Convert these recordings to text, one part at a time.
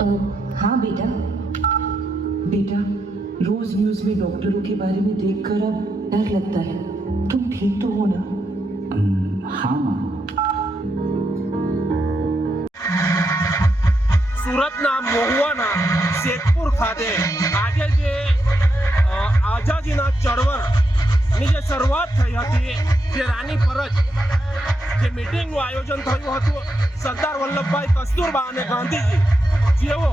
अ, हाँ बेटा। बेटा, रोज न्यूज में डॉक्टरों के बारे में देखकर अब डर लगता है। तुम ठीक तो हो ना? हाँ माँ। સુરતના મહુવાના શેખપુર ખાતે આજે જે આઝાદીના ચળવળની જે શરૂઆત થઈ હતી, જે રાની પરજ જે મીટિંગનું આયોજન થયું હતું, સરદાર વલ્લભભાઈ કસ્તુરબા અને ગાંધીજી જેઓ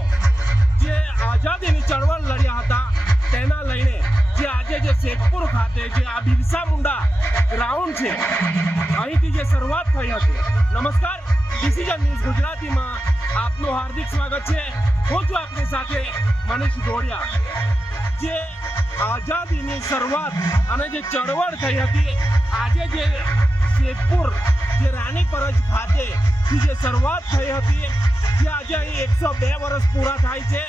જે આઝાદીની ચળવળ લડ્યા હતા તેના લઈને જે આજે જે શેખપુર ખાતે જે આ બિરસા મુંડા ગ્રાઉન્ડ છે, અહીંથી જે શરૂઆત થઈ હતી. નમસ્કાર, ડિસિઝન ન્યૂઝ ગુજરાતીમાં આપનું હાર્દિક સ્વાગત છે. હું છું આપની સાથે મનીષ ડોડિયા. જે આઝાદીની શરૂઆત અને જે ચળવળ થઈ હતી, આજે જે શેખપુર જે રાની પરજ ખાતે જે શરૂઆત થઈ હતી, જે આજે અહીં 102 વર્ષ પૂરા થાય છે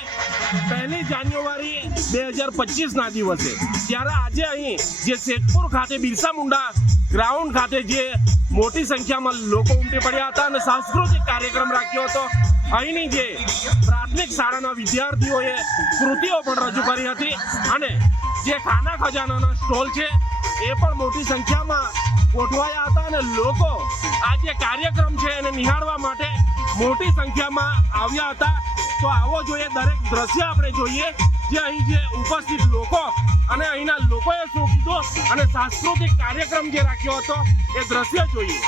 1 જાન્યુઆરી 2025ના દિવસે. ત્યારે આજે અહીં જે શેખપુર ખાતે બિરસા મુંડા ગ્રાઉન્ડ ખાતે જે મોટી સંખ્યામાં લોકો ઉમટી પડ્યા હતા અને સાંસ્કૃતિક કાર્યક્રમ રાખ્યો હતો. અહીંની જે પ્રાથમિક શાળાના વિદ્યાર્થીઓએ કૃતિઓ પણ રજૂ કરી હતી અને જે ખાના ખજાનાના સ્ટોલ છે એ પણ મોટી સંખ્યામાં ગોઠવાયા હતા અને લોકો આ જે કાર્યક્રમ છે એને નિહાળવા માટે મોટી સંખ્યામાં આવ્યા હતા. તો આવો જોઈએ, દરેક દ્રશ્ય આપણે જોઈએ જે અહીં જે ઉપસ્થિત લોકો અને અહીંના લોકોએ શું કીધું અને સાંસ્કૃતિક કાર્યક્રમ જે રાખ્યો હતો એ દ્રશ્ય જોઈએ.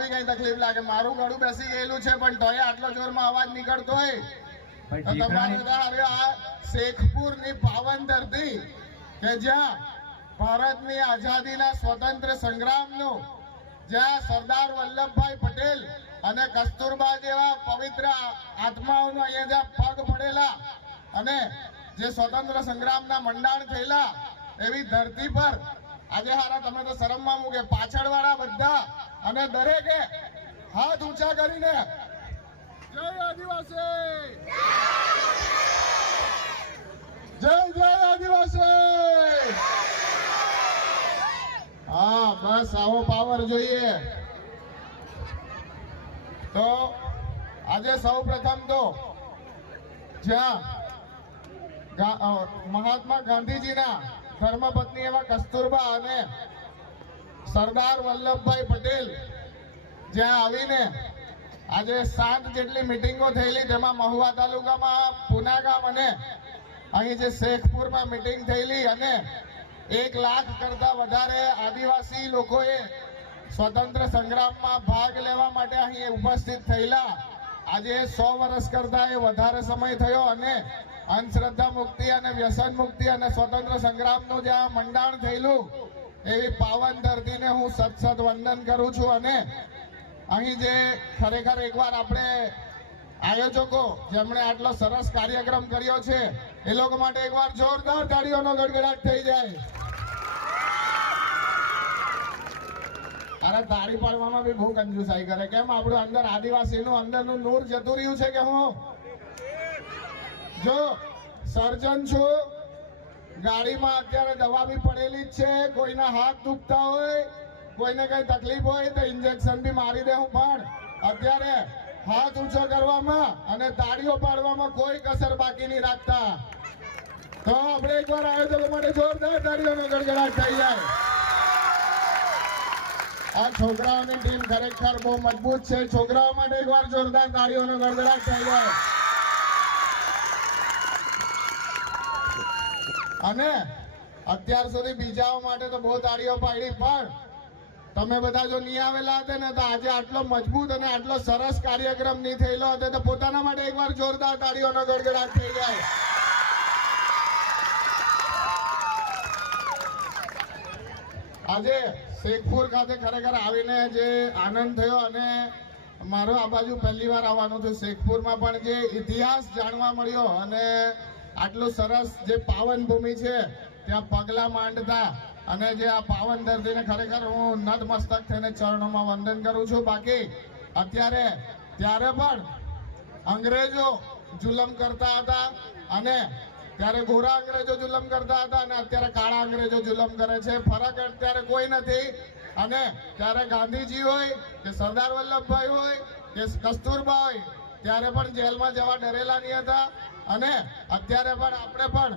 બી કઈ તકલીફ લાગે, મારું ગળું બેસી ગયેલું છે પણ તોય આટલો જોરમાં અવાજ નીકળતો હોય તો તમારે બધા આ શેખપુરની પાવન ધરતી કે જ્યાં ભારતની આઝાદીના સ્વતંત્ર સંગ્રામનું, જ્યાં સરદાર વલ્લભભાઈ પટેલ અને કસ્તુરબા જેવા પવિત્ર આત્માઓનો અહીંયા જ્યાં પગ પડેલા અને જે સ્વતંત્ર સંગ્રામના મંડાણ થયેલા એવી ધરતી પર આજે હારા તમે તો શરમમાં મૂકે પાછળવાળા બધા અને દરેકે હાથ ઊંચા કરીને જય આદિવાસી, જય જય આદિવાસી. હા બસ આવો પાવર જોઈએ. તો આજે સૌ પ્રથમ તો જ્યાં મહાત્મા ગાંધીજીના ધર્મપત્ની એવા કસ્તુરબા અને સરદાર વલ્લભભાઈ પટેલ જ્યાં આવીને આજે 7 જેટલી મિટિંગો થયેલી, જેમાં મહુવા તાલુકામાં પુના ગામ અને અહીં જે શેખપુરમાં મિટિંગ થયેલી અને 1 લાખ કરતા વધારે આદિવાસી લોકોએ સ્વતંત્ર સંગ્રામમાં ભાગ લેવા માટે અહીં ઉપસ્થિત થયેલા. આજે 100 વર્ષ કરતા એ વધારે સમય થયો અને અંધશ્રદ્ધા મુક્તિ અને વ્યસન મુક્તિ અને સ્વતંત્ર સંગ્રામનું જ્યાં મંડાણ થયેલું એવી પાવન ધરતીને હું સત વંદન કરું છું. અને અહીં જે ખરેખર એકવાર આપણે આયોજકો જેમણે આટલો સરસ કાર્યક્રમ કર્યો છે એ લોકો માટે એકવાર જોરદાર તાળીઓનો ગડગડાટ થઈ જાય. અરે તાળી પાડવામાં બી બહુ કંજુસાઈ કરે. કેમ આપણું અંદર આદિવાસીનું અંદરનું નૂર જતું રહ્યું છે કે હું જો સર્જન છું, ગાડીમાં અત્યારે દવા બી પડેલી જ છે, કોઈના હાથ દુખતા હોય, કોઈને કઈ તકલીફ હોય તો ઇન્જેક્શન બી મારી દે હું, પણ અત્યારે હાથ ઊંચો કરવામાં અને તાળીઓ પાડવામાં કોઈ કસર બાકી નહીં રાખતા. તો આપણે એકવાર આયોજકો માટે જોરદાર તાળીઓનો ગડગડાટ થઈ જાય. આ છોકરાઓની ટીમ ખરેખર બહુ મજબૂત છે. છોકરાઓ માટે એકવાર જોરદાર તાળીઓનો ગડગડાટ થઈ જાય. અને અત્યાર સુધી બીજાઓ માટે તો બહુ તાળીઓ પાડી, પણ તમે બધા જો નહીં આવેલા હતા ને તો આજે આટલો મજબૂત અને આટલો સરસ કાર્યક્રમ નહીં થયેલો હતો. તો પોતાના માટે એકવાર જોરદાર તાળીઓનો ગડગડાટ થઈ જાય. આજે શેખપુર ખાતે ખરેખર આવીને જે આનંદ થયો અને મારો આ બાજુ પહેલી વાર આવવાનું થયું. શેખપુરમાં પણ જે ઇતિહાસ જાણવા મળ્યો અને આટલું સરસ જે પાવન ભૂમિ છે ત્યાં પગલા માંડતા અને જે આ પાવન ધરતીને ખરેખર હું નતમસ્તક થઈને ચરણોમાં વંદન કરું છું. બાકી અત્યારે ત્યારે પણ અંગ્રેજો જુલમ કરતા હતા અને ત્યારે ગોરા અંગ્રેજો જુલમ કરતા હતા અને અત્યારે કાળા અંગ્રેજો જુલમ કરે છે. ફરક અત્યારે કોઈ નથી. અને ત્યારે ગાંધીજી હોય કે સરદાર વલ્લભભાઈ હોય કે કસ્તુરબા હોય ત્યારે પણ જેલમાં જવા ડરેલા નહીં હતા. અને અત્યારે પણ આપણે પણ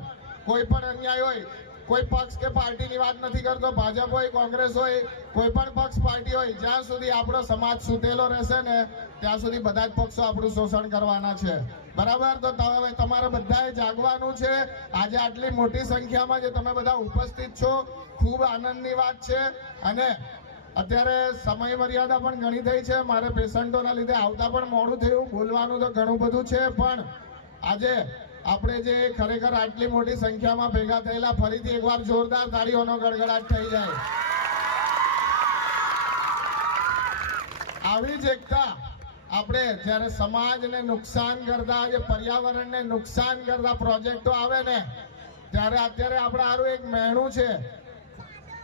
કોઈ પણ અન્યાય હોય, કોઈ પક્ષ કે પાર્ટીની વાત નથી કરતો, ભાજપ હોય, કોંગ્રેસ હોય, કોઈ પણ પક્ષ પાર્ટી હોય, જ્યાં સુધી આપણો સમાજ સૂતેલો રહેશે ને ત્યાં સુધી બધા જ પક્ષો આપણું શોષણ કરવાના છે. બરાબર? તો હવે તમારે બધાએ જાગવાનું છે. આજે આટલી મોટી સંખ્યામાં જે તમે બધા ઉપસ્થિત છો ખૂબ આનંદની વાત છે. અને અત્યારે સમય મર્યાદા પણ ઘણી થઈ છે. મારે પેશન્ટોના લીધે આવતા પણ મોડું થયું. બોલવાનું તો ઘણું બધું છે, પણ આજે આપણે જે ખરેખર આટલી મોટી સંખ્યામાં ભેગા થયેલા, ફરીથી એકવાર જોરદાર તાળીઓનો ગડગડાટ થઈ જાય. આવી જ એકતા આપણે જ્યારે સમાજને નુકસાન કરતા, જે પર્યાવરણને નુકસાન કરતા પ્રોજેક્ટો આવે ને ત્યારે અત્યારે આપણે આરું એક મહેણું છે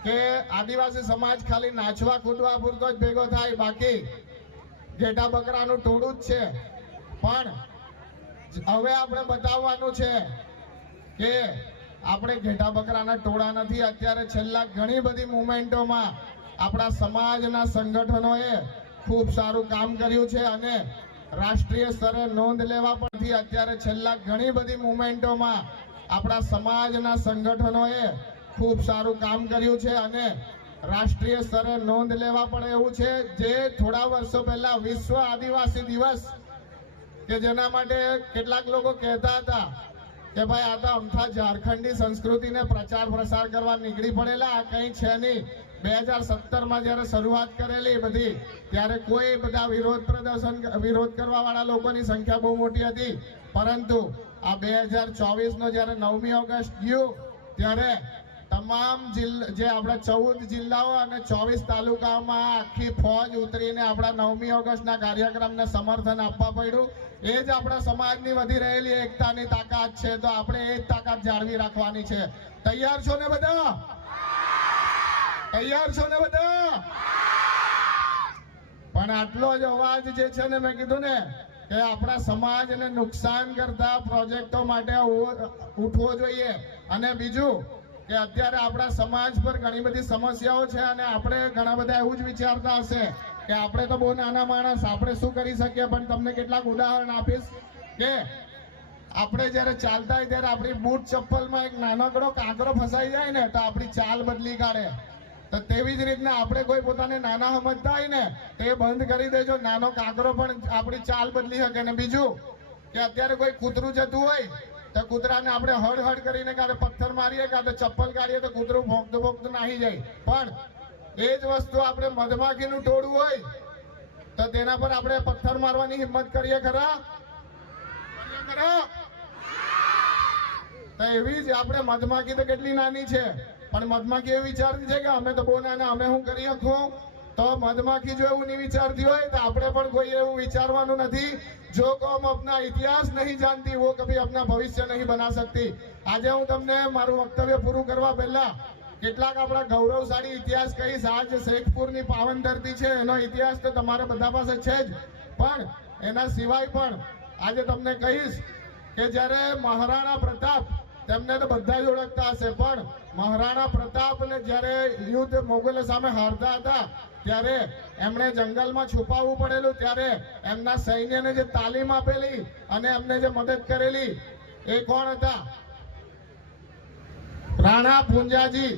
કે આદિવાસી સમાજ ખાલી નાચવા કૂદવા પૂરતો જ ભેગો થાય, બાકી ઘેટા બકરાનું ટોળું જ છે. પણ હવે આપણે બતાવવાનું છે કે આપણે ઘેટા બકરાના ટોળા નથી. અત્યારે છેલ્લા ઘણી બધી મુવમેન્ટોમાં આપણા સમાજના સંગઠનોએ ખૂબ સારું કામ કર્યું છે અને રાષ્ટ્રીય સ્તરે નોંધ લેવા પરથી અત્યારે છેલ્લા ઘણી બધી મુવમેન્ટોમાં આપણા સમાજના સંગઠનોએ ખૂબ સારું કામ કર્યું છે અને રાષ્ટ્રીય સ્તરે નોંધ લેવા પડે એવું છે. જે થોડા વર્ષો પહેલા વિશ્વ આદિવાસી દિવસ કે જેના માટે કેટલાક લોકો કહેતા હતા કે ભાઈ આ તો અમથા ઝારખંડી સંસ્કૃતિને પ્રચાર પ્રસાર કરવા નીકળી પડેલા, આ કંઈ છે નહીં, 2017માં જ્યારે શરૂઆત કરેલી બધી ત્યારે કોઈ બધા વિરોધ કરવા વાળા લોકોની સંખ્યા બહુ મોટી હતી, પરંતુ આ 2024નો જ્યારે 9મી ઓગસ્ટ ગયું ત્યારે તમામ જે આપણા 14 જિલ્લાઓ અને 24 તાલુકાઓમાં આખી ફોજ ઉતરીને આપણા 9મી ઓગસ્ટના કાર્યક્રમને સમર્થન આપવા પડ્યું. એ જ આપણા સમાજની વધી રહેલી એકતાની તાકાત છે. તો આપણે એ જ તાકાત જાળવી રાખવાની છે. તૈયાર છો ને બધા? તૈયાર છો ને બધા? પણ આટલો જ અવાજ જે છે ને, મેં કીધું ને કે આપણા સમાજને નુકસાન કરતા પ્રોજેક્ટો માટે ઉઠવો જોઈએ. અને બીજું કે અત્યારે આપણા સમાજ પર ઘણી બધી સમસ્યાઓ છે અને આપણે ઘણા બધા એવું જ વિચારતા હશે કે આપણે તો બહુ નાના માણસ, આપણે શું કરી શકીએ. પણ તમને કેટલાક ઉદાહરણ આપીશ કે આપણે જ્યારે ચાલતા હોય ત્યારે આપણી બૂટ ચપ્પલમાં એક નાનકડો કાંકરો ફસાઈ જાય ને તો આપણી ચાલ બદલી કાઢે. તો તેવી જ રીતના આપણે કોઈ પોતાને નાના સમજતા હોય ને તો એ બંધ કરી દેજો. નાનો કાંકરો પણ આપણી ચાલ બદલી શકે. ને બીજું કે અત્યારે કોઈ કૂતરું જતું હોય તો કૂતરાને આપણે હડ કરીને કાં તો પથ્થર મારીએ કાં તો ચપ્પલ કાઢીએ તો કૂતરું ભોંકતું નાહી જાય. પણ એ જ વસ્તુ આપણે મધમાખીનું ટોળું હોય તો તેના પર આપણે પથ્થર મારવાની હિંમત કરીએ ખરા? તો એવી જ આપણે મધમાખી તો કેટલી નાની છે, પણ મધમાખી એવું વિચારતી છે કે અમે તો બહુ નાના, અમે શું કરી શકું? તો મધમાખી જો એવું નહીં વિચારતી હોય તો આપણે પણ કોઈ એવું વિચારવાનું નથી. જો કોમ अपना इतिहास नहीं जानती वो कभी अपना भविष्य नहीं बना सकती. આજે હું તમને મારું વક્તવ્ય પૂરું કરવા પહેલા કેટલાક આપણા ગૌરવશાળી ઇતિહાસ કહીશ. આજ શેખપુરની પાવન ધરતી છે, એનો ઇતિહાસ તો તમારા બધા પાસે છે જ, પણ એના સિવાય પણ આજે તમને કહીશ કે જ્યારે મહારાણા પ્રતાપ, તેમને તો બધા જ ઓળખતા હશે, પણ મહારાણા પ્રતાપને જ્યારે યુદ્ધ મોગલો સામે હારતા હતા ત્યારે એમણે જંગલમાં છુપાવવું પડેલું. ત્યારે એમના સૈન્યને જે તાલીમ આપેલી અને એમને જે મદદ કરેલી એ કોણ હતા? રાણા પૂંજાજી,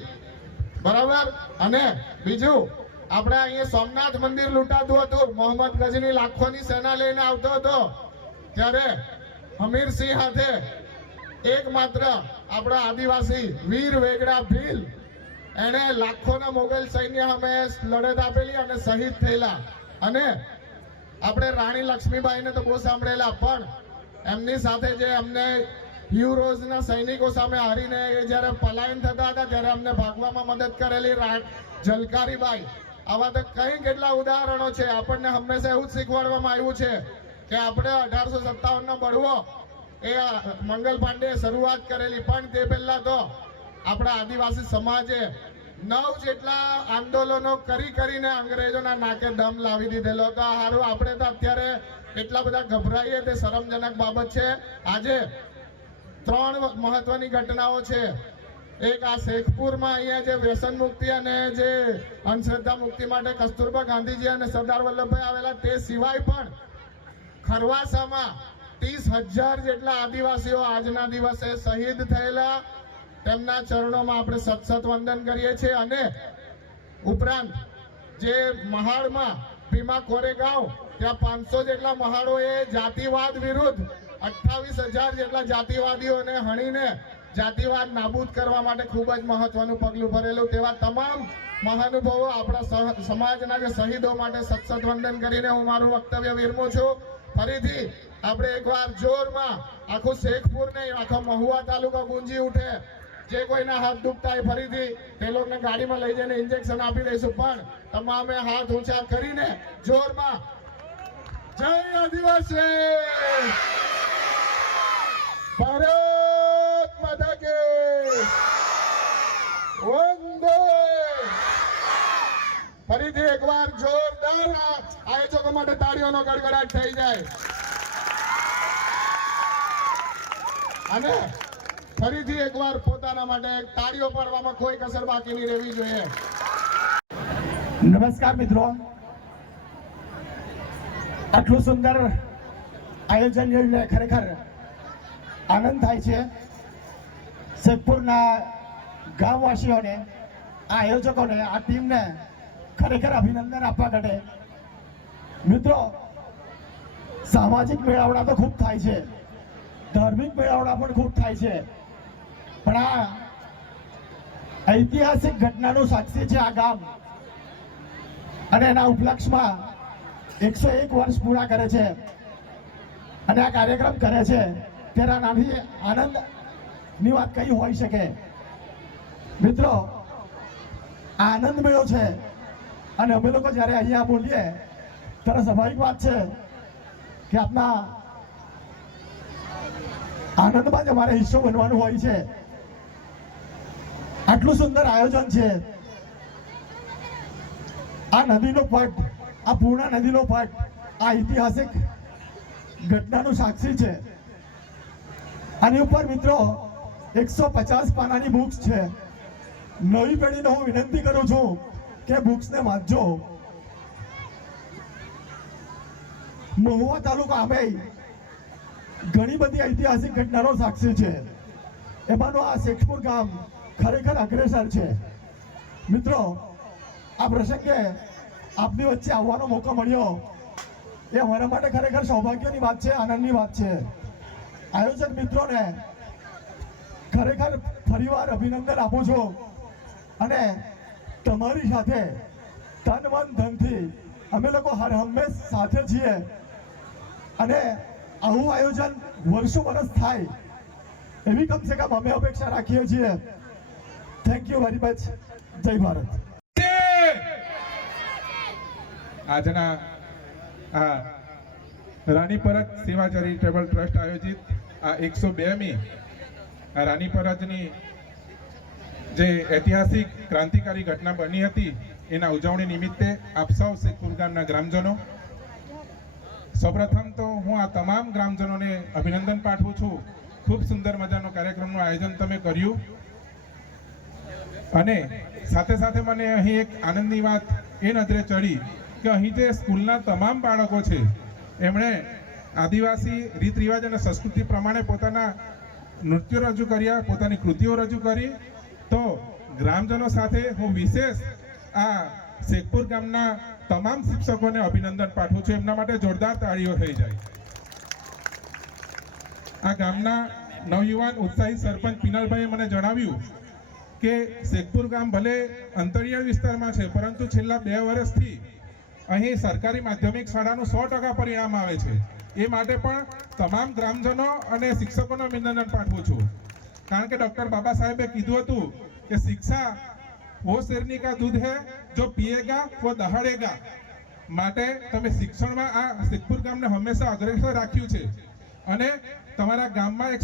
બરાબર. અને બીજું આપણે અહીંયા સોમનાથ મંદિર લૂંટાતું હતું, મોહમ્મદ ગજની લાખોની સેના લઈને આવતો હતો ત્યારે હમીરસિંહ હાથે એકમાત્ર આપણા આદિવાસી વીર વેગડા ભીલ, એણે લાખોના મોગલ સૈન્ય સામે લડત આપેલી અને શહીદ થયેલા. અને આપણે રાણી લક્ષ્મીબાઈને તો બહુ સાંભળેલા, પણ એમની સાથે જે અમને હિરોઝના સૈનિકો સામે હારીને એ જ્યારે પલાયન થતા હતા ત્યારે અમને ભાગવામાં મદદ કરેલી ઝલકારીબાઈ. આવા તો કઈ કેટલા ઉદાહરણો છે. આપણને હંમેશા એવું જ શીખવાડવામાં આવ્યું છે કે આપણે 1857નો બળવો એ મંગલ પાંડેએ શરૂઆત કરેલી, પણ તે પહેલા તો આપણા આદિવાસી સમાજે 9 જેટલા આંદોલનો કરીને અંગ્રેજોના નાકે દમ લાવી દીધેલો. તો હારું આપણે તો અત્યારે એટલા બધા ગભરાઈએ તે શરમજનક બાબત છે. આજે 3 મહત્વની ઘટનાઓ છે. એક આ શેખપુરમાં અહીંયા જે વ્યસન મુક્તિ અને જે અંધશ્રદ્ધા મુક્તિ માટે કસ્તુરબા ગાંધીજી અને સરદાર વલ્લભભાઈ આવેલા, તે સિવાય પણ ખરવાસામાં 30,000 જેટલા આદિવાસીઓ આજના દિવસે શહીદ થયેલા. તેમના ચરણોમાં આપણે સતસત વંદન કરીએ છીએ. અને ઉપરાંત જે મહાડમાં ભીમા કોરેગાંવ, ત્યાં 500 જેટલા મહાડોએ જાતિવાદ વિરુદ્ધ 28,000 જેટલા જાતિવાદીઓને હણીને જાતિવાદ નાબૂદ કરવા માટે ખૂબ જ મહત્વનું પગલું ભરેલું. તેવા તમામ મહાનુભાવો આપણા સમાજના જે શહીદો માટે સતસત વંદન કરીને હું મારું વક્તવ્ય વિરમું છું. ફરીથી આપણે એકવાર જોરમાં આખું શેખપુર નહીં, આખો મહુવા તાલુકો ગુંજી ઉઠે. જે કોઈના હાથ દુખતા હોય ફરીથી તે લોકોને ગાડીમાં લઈ જઈને ઇન્જેક્શન આપી દઈશું. પણ તમામે હાથ ઊંચા કરીને જોરમાં જય આદિવાસી, ભારત માતા કે વંદે. ફરીથી એકવાર જોરદાર આયોજકો માટે તાળીઓનો ગડગડાટ થઈ જાય. અને ફરીથી એકવાર પોતાના માટે તાળીઓ પાડવામાં કોઈ કસર બાકી નહીં રહેવી જોઈએ. નમસ્કાર મિત્રો, આટલું સુંદર આયોજન જોઈને ખરેખર આનંદ થાય છે. શેખપુરના ગામવાસીઓને, આ આયોજકોને, આ ટીમને ખરેખર અભિનંદન આપવા માટે. મિત્રો, સામાજિક મેળાવડા તો ખૂબ થાય છે, ધાર્મિક મેળાવડા પણ ખૂબ થાય છે, પણ આ ઐતિહાસિક ઘટનાનું સાક્ષી છે આ ગામ, અને એના ઉપલક્ષમાં 101 વર્ષ પૂરા કરે છે અને આ કાર્યક્રમ કરે છે ત્યારે આનાથી આનંદની વાત કઈ હોઈ શકે? મિત્રો, આનંદ મેળો છે અને અમે લોકો જ્યારે અહીંયા બોલીએ ત્યારે સ્વાભાવિક વાત છે કે આપના આનંદમાં જ અમારે હિસ્સો બનવાનું હોય છે. આટલું સુંદર આયોજન છે. આ નદીનો પટ, આ પૂર્ણા નદીનો પટ આ ઐતિહાસિક ઘટનાનું સાક્ષી છે. આની ઉપર મિત્રો 150 પાનાની બુક્સ છે. નવી પેઢીને હું વિનંતી કરું છું કે બુક્સને વાંચજો. મહુવા તાલુકા આમે ઘણી બધી ઐતિહાસિક ઘટનાનો સાક્ષી છે. એમાંનું આ શેખપુર ગામ ખરેખર અગ્રેસર છે. મિત્રો, આ પ્રસંગે આપની વચ્ચે આવવાનો મોકો મળ્યો એ અમારા માટે ખરેખર સૌભાગ્યની વાત છે, આનંદની વાત છે. આયોજક મિત્રોને ખરેખર ફરીવાર અભિનંદન આપું છું અને તમારી સાથે તન મન ધનથી અમે લોકો હર હંમેશ સાથે છીએ અને આવું આયોજન વર્ષો વર્ષ થાય એવી કમસે કમ અમે અપેક્ષા રાખીએ છીએ. Thank you very much. જય ભારત. આજના આ રાની પરજ સેવા ચેરિટેબલ ટ્રસ્ટ આયોજિત આ 102મી રાની પરજની જે ઐતિહાસિક ક્રાંતિકારી ઘટના બની હતી એના ઉજવણી નિમિત્તે આપ સૌ શેખપુર ગામના ગ્રામજનો, સૌપ્રથમ તો હું આ તમામ ગ્રામજનોને અભિનંદન પાઠવું છું. ખૂબ સુંદર મજાનો કાર્યક્રમનું આયોજન તમે કર્યું અને સાથે સાથે મને અહીં એક આનંદની વાત એ નજરે ચડી કે અહીં જે સ્કૂલના તમામ બાળકો છે એમણે આદિવાસી રીત રિવાજ અને સંસ્કૃતિ પ્રમાણે પોતાના નૃત્યો રજૂ કર્યા, પોતાની કૃતિઓ રજૂ કરી. તો ગ્રામજનો સાથે હું વિશેષ આ શેખપુર ગામના તમામ શિક્ષકોને અભિનંદન પાઠવું છું. એમના માટે જોરદાર તાળીઓ થઈ જાય. આ ગામના નવયુવાન ઉત્સાહી સરપંચ પિનલભાઈએ મને જણાવ્યું કે શેખપુર ગામ ભલે અંતરિયાળ વિસ્તારમાં છે પરંતુ છેલ્લા 2 વર્ષથી અહીં સરકારી માધ્યમિક શાળાનું 100% પરિણામ આવે છે. એ માટે પણ તમામ ગ્રામજનો અને શિક્ષકોને અભિનંદન પાઠવું છું. કારણ કે ડૉક્ટર બાબા સાહેબે કીધું હતું કે શિક્ષા વો શેરની કા દૂધ હે જો પીએગા વો દહાડેગા. માટે તમે શિક્ષણમાં આ શેખપુર ગામને હંમેશા અગ્રેસર રાખ્યું છે અને તમારા ગામમાં એક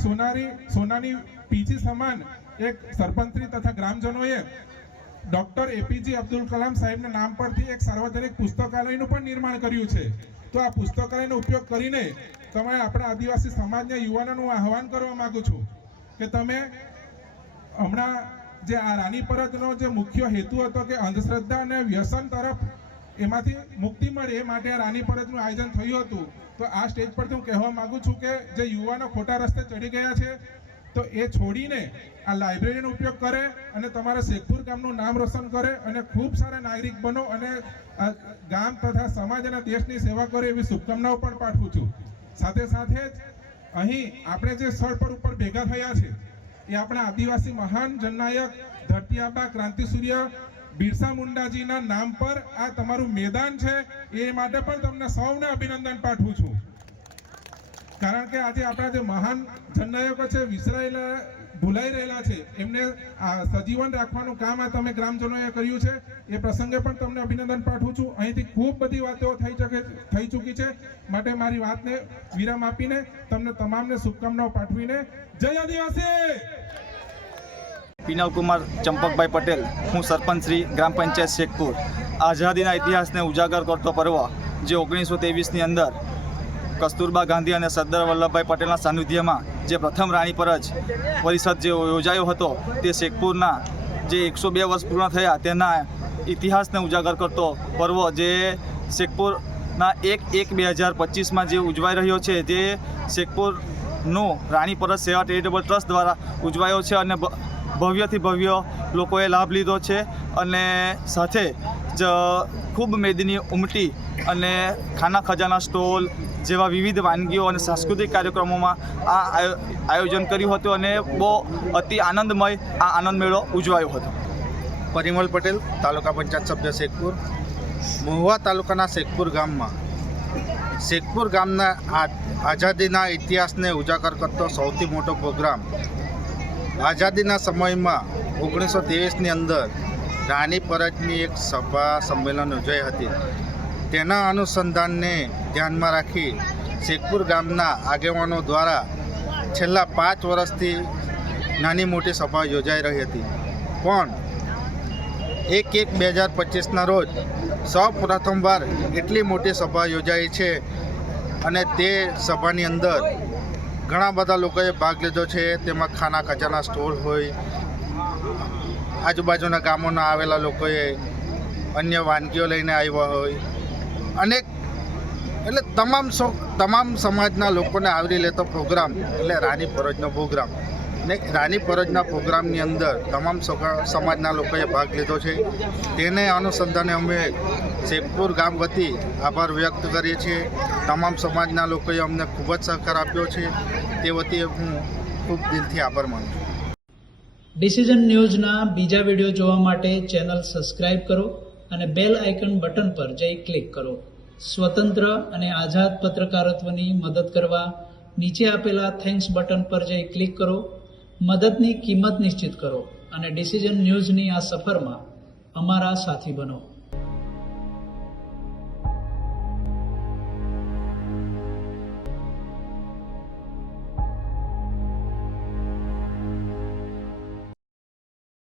સોનાની પીંછી સમાન એક સરપંચશ્રી તથા ગ્રામજનોએ ડૉક્ટર એપીજે અબ્દુલ કલામ સાહેબના નામ પરથી એક સાર્વજનિક પુસ્તકાલયનું પણ નિર્માણ કર્યું છે. તો આ પુસ્તકાલયનો ઉપયોગ કરીને તમે આપણા આદિવાસી સમાજના યુવાનોનું આહવાન કરવા માંગુ છું કે તમે હમણાં જે આ રાની પરજનો જે મુખ્ય હેતુ હતો કે અંધશ્રદ્ધા અને વ્યસન તરફ એમાંથી મુક્તિ મળે એ માટે આ રાની પરજનું આયોજન થયું હતું. તો આ સ્ટેજ પરથી હું કહેવા માંગુ છું કે જે યુવાનો ખોટા રસ્તે ચડી ગયા છે તો એ છોડીને આ લાઇબ્રેરીનો ઉપયોગ કરે અને તમારા શેખપુર ગામનું નામ રોશન કરે અને ખૂબ સારા નાગરિક બનો અને ગામ તથા સમાજ અને દેશની સેવા કરો એવી શુભકામનાઓ પણ પાઠવું છું. સાથે સાથે જ અહીં આપણે જે સ્થળ પર ઉપર ભેગા થયા છે એ આપણા આદિવાસી મહાન જનનાયક ધરતી આબા ક્રાંતિસૂર્ય બિરસા મુંડાજીના નામ પર આ તમારું મેદાન છે. એ માટે પણ તમને સૌને અભિનંદન પાઠવું છું. કારણ કે આજે આપણા જે મહાન જનનાયકો છે વિસરાયેલા ભૂલાઈ રહેલા છે એમને સજીવન રાખવાનું કામ આ તમે ગ્રામજનોએ કર્યું છે. એ પ્રસંગે પણ તમને અભિનંદન પાઠવું છું. અહીંથી ખૂબ બધી વાતો થઈ ચૂકી છે માટે મારી વાતને વિરામ આપીને તમને તમામને શુભકામનાઓ પાઠવીને જય આદિવાસી. પિનલ કુમાર ચંપકભાઈ પટેલ, હું સરપંચ શ્રી ગ્રામ પંચાયત શેખપુર. આઝાદીના ઇતિહાસને ઉજાગર કરતો પર્વ જે 1923ની અંદર કસ્તુરબા ગાંધી અને સરદાર વલ્લભભાઈ પટેલના સાનિધ્યમાં જે પ્રથમ રાણી પરજ પરિષદ જે યોજાયો હતો તે શેખપુરના જે 102 વર્ષ પૂર્ણ થયા તેના ઇતિહાસને ઉજાગર કરતો પર્વ જે શેખપુરના 1/1/2025માં જે ઉજવાઈ રહ્યો છે તે શેખપુરનો રાણી પરજ સેવા ચેરિટેબલ ટ્રસ્ટ દ્વારા ઉજવાયો છે અને ભવ્યથી ભવ્ય લોકોએ લાભ લીધો છે અને સાથે જ ખૂબ મેદની ઉમટી અને ખાના ખજાના સ્ટોલ જેવા વિવિધ વાનગીઓ અને સાંસ્કૃતિક કાર્યક્રમોમાં આ આયોજન કર્યું હતું અને બહુ અતિ આનંદમય આ આનંદ મેળો ઉજવાયો હતો. પરિમલ પટેલ, તાલુકા પંચાયત સભ્ય શેખપુર. મહુવા તાલુકાના શેખપુર ગામમાં શેખપુર ગામના આઝાદીના ઇતિહાસને ઉજાગર કરતો સૌથી મોટો પ્રોગ્રામ આઝાદીના સમયમાં 1923ની અંદર રાની પરજની એક સભા સંમેલન યોજાઈ હતી. તેના અનુસંધાનને ધ્યાનમાં રાખી શેખપુર ગામના આગેવાનો દ્વારા છેલ્લા 5 વર્ષથી નાની મોટી સભા યોજાઈ રહી હતી. પણ 1/1/2025ના રોજ સૌ પ્રથમવાર એટલી મોટી સભા યોજાઈ છે અને તે સભાની અંદર ઘણા બધા લોકોએ ભાગ લીધો છે. તેમાં ખાના ખજાના સ્ટોલ હોય, આજુબાજુના ગામોના આવેલા લોકોએ અન્ય વાનગીઓ લઈને આવ્યા હોય, અનેક એટલે તમામ સમાજના લોકોને આવરી લેતો પ્રોગ્રામ એટલે રાની પરજનો પ્રોગ્રામ. ને રાની પરજના પ્રોગ્રામની અંદર તમામ સમાજના લોકોએ ભાગ લીધો છે. તેને અનુસંધાને અમે શેખપુર ગામ વતી આભાર વ્યક્ત કરીએ છીએ. તમામ સમાજના લોકોએ અમને ખૂબ જ સહકાર આપ્યો છે. તે વતી હું ખૂબ દિલથી આભાર માનું છું. ડિસિઝન ન્યૂઝના બીજા વિડીયો જોવા માટે ચેનલ સબસ્ક્રાઇબ કરો અને બેલ આઇકન બટન પર જઈ ક્લિક કરો. સ્વતંત્ર અને આઝાદ પત્રકારત્વની મદદ કરવા નીચે આપેલા થેન્ક્સ બટન પર જઈ ક્લિક કરો. મદદની કિંમત નિશ્ચિત કરો અને ડિસિઝન ન્યૂઝની આ સફરમાં અમારા સાથી બનો.